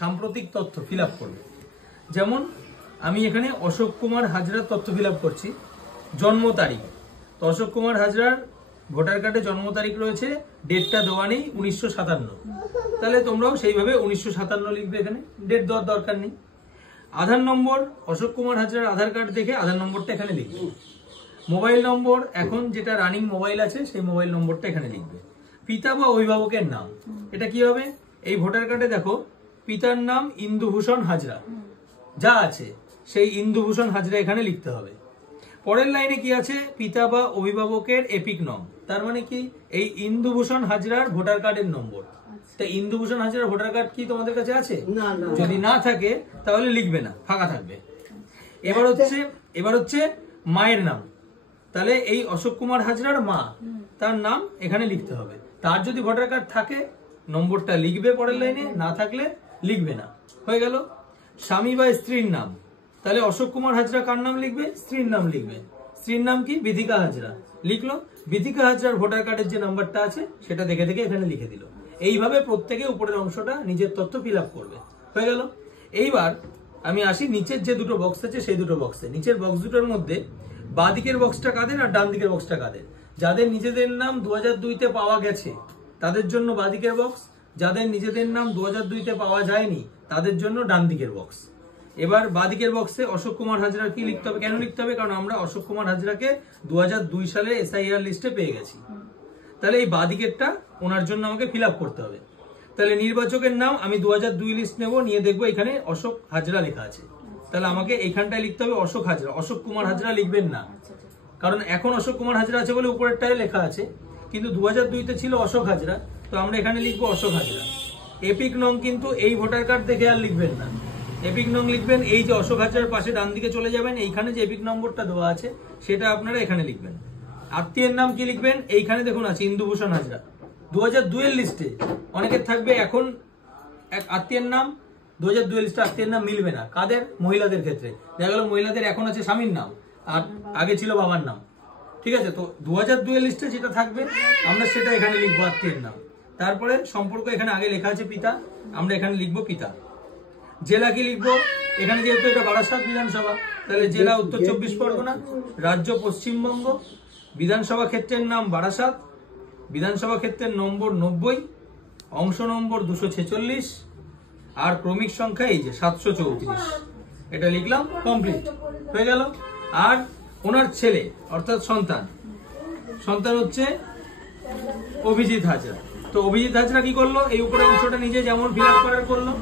সাম্প্রতিক তথ্য fill up করবে। যেমন আমি এখানে অশোক কুমার হাজরার তথ্য ফিল আপ করছি, জন্ম তারিখ। তো অশোক কুমার হাজরার ভোটার কার্ডে জন্ম তারিখ রয়েছে, ডেটটা দেওয়া নেই 1957, তাহলে তোমরাও সেইভাবে 1957 লিখবে, এখানে ডেট দেওয়ার দরকার নেই। আধার নম্বর, অশোক কুমার হাজরার আধার কার্ড দেখে আধার নম্বরটা এখানে লিখবে। মোবাইল নম্বর, এখন যেটা রানিং মোবাইল আছে সেই মোবাইল নম্বরটা এখানে লিখবে। পিতা বা অভিভাবকের নাম, এটা কি হবে, এই ভোটার কার্ডে দেখো পিতার নাম ইন্দুভূষণ হাজরা, যা আছে সেই ইন্দুভূষণ হাজরা এখানে লিখতে হবে। পরের লাইনে কি আছে, পিতা বা অভিভাবকের এপিক নং, তার মানে কি এই ইন্দুভূষণ হাজরার ভোটার কার্ডের নম্বর। তা ইন্দুভূষণ হাজরার ভোটার কার্ড কি তোমাদের কাছে আছে? যদি না থাকে তাহলে লিখবে না, ফাঁকা থাকবে। এবার হচ্ছে মায়ের নাম, তাহলে এই অশোক কুমার হাজরার মা, তার নাম এখানে লিখতে হবে। তার যদি ভোটার কার্ড থাকে নম্বরটা লিখবে পরের লাইনে, না থাকলে লিখবে না, হয়ে গেল। স্বামী বা স্ত্রীর নাম, তাহলে অশোক কুমার হাজরা কার নাম লিখবে? স্ত্রীর নাম লিখবে। স্ত্রীর নাম কি? বিধিকা হাজরা, লিখলো। বিধিকা হাজরার ভোটার কার্ডের যে নাম্বারটা আছে সেটা দেখে দেখে এখানে লিখে দিল। এইভাবে প্রত্যেকে উপরের অংশটা নিজের তথ্য ফিল আপ করবে, হয়ে গেল। এইবার আমি আসি নিচের যে দুটো বক্স আছে সেই দুটো বক্সে। নিচের বক্স দুটোর মধ্যে বাঁ দিকের বক্সটা কাদের আর ডান দিকের বক্সটা কাদের? যাদের নিজেদের নাম 2002-তে পাওয়া গেছে তাদের জন্য বাঁ দিকের বক্স, যাদের নিজেদের নাম 2002-তে পাওয়া যায়নি তাদের জন্য ডান দিকের বক্স। এবার বাঁ দিকের বক্সে অশোক কুমার হাজরা কি লিখতে হবে? কেন লিখতে হবে? কারণ আমরা অশোক কুমার হাজরাকে 2002 সালে SIR লিস্টে পেয়ে গেছি, তাহলে এই বাঁ দিকেরটা ওনার জন্য আমাকে ফিল আপ করতে হবে। তাহলে নির্বাচকের নাম আমি 2002 লিস্ট নেব, নিয়ে দেখবো এখানে অশোক হাজরা লেখা আছে, তাহলে আমাকে এইখানটায় লিখতে হবে অশোক হাজরা। অশোক কুমার হাজরা লিখবেন না, কারণ এখন অশোক কুমার হাজরা আছে বলে উপরেরটায় লেখা আছে, কিন্তু 2002-তে ছিল অশোক হাজরা, তো আমরা এখানে লিখবো অশোক হাজরা। এপিক নং কিন্তু এই ভোটার কার্ড দেখে আর লিখবেন না, এপিক নং লিখবেন এই যে অশোক হাজরার পাশে ডান দিকে চলে যাবেন, এইখানে যে এপিক নম্বরটা দেওয়া আছে সেটা আপনারা এখানে লিখবেন। আত্মীয়ের নাম কি লিখবেন? এইখানে দেখুন আছে ইন্দুভূষণ হাজরা, 2002-এর লিস্টে অনেকের থাকবে। এখন এক আত্মীয়ের নাম 2002-এর লিস্টে আত্মীয়ের নাম মিলবে না, কাদের? মহিলাদের ক্ষেত্রে দেখা গেল মহিলাদের এখন আছে স্বামীর নাম আর আগে ছিল বাবার নাম, ঠিক আছে। তো 2002-এর লিস্টে যেটা থাকবে আমরা সেটা এখানে লিখবো আত্মীয়ের নাম। তারপরে সম্পর্ক এখানে আগে লেখা আছে পিতা, আমরা এখানে লিখবো পিতা। জেলা কি লিখবো? এখানে যেহেতু এটা বারাসাত বিধানসভা, তাহলে জেলা উত্তর 24 পরগনা, রাজ্য পশ্চিমবঙ্গ, বিধানসভা ক্ষেত্রের নাম বারাসাত, বিধানসভা ক্ষেত্রের নম্বর 90, অংশ নম্বর 246, আর ক্রমিক সংখ্যা এই যে 734, এটা লিখলাম, কমপ্লিট হয়ে গেল। আর ওনার ছেলে অর্থাৎ সন্তান হচ্ছে অভিজিৎ হাজরা। তো অভিজিৎ হাজরা কি করলো? এই উপরে অংশটা নিজে যেমন ফিল আপ করার করলো,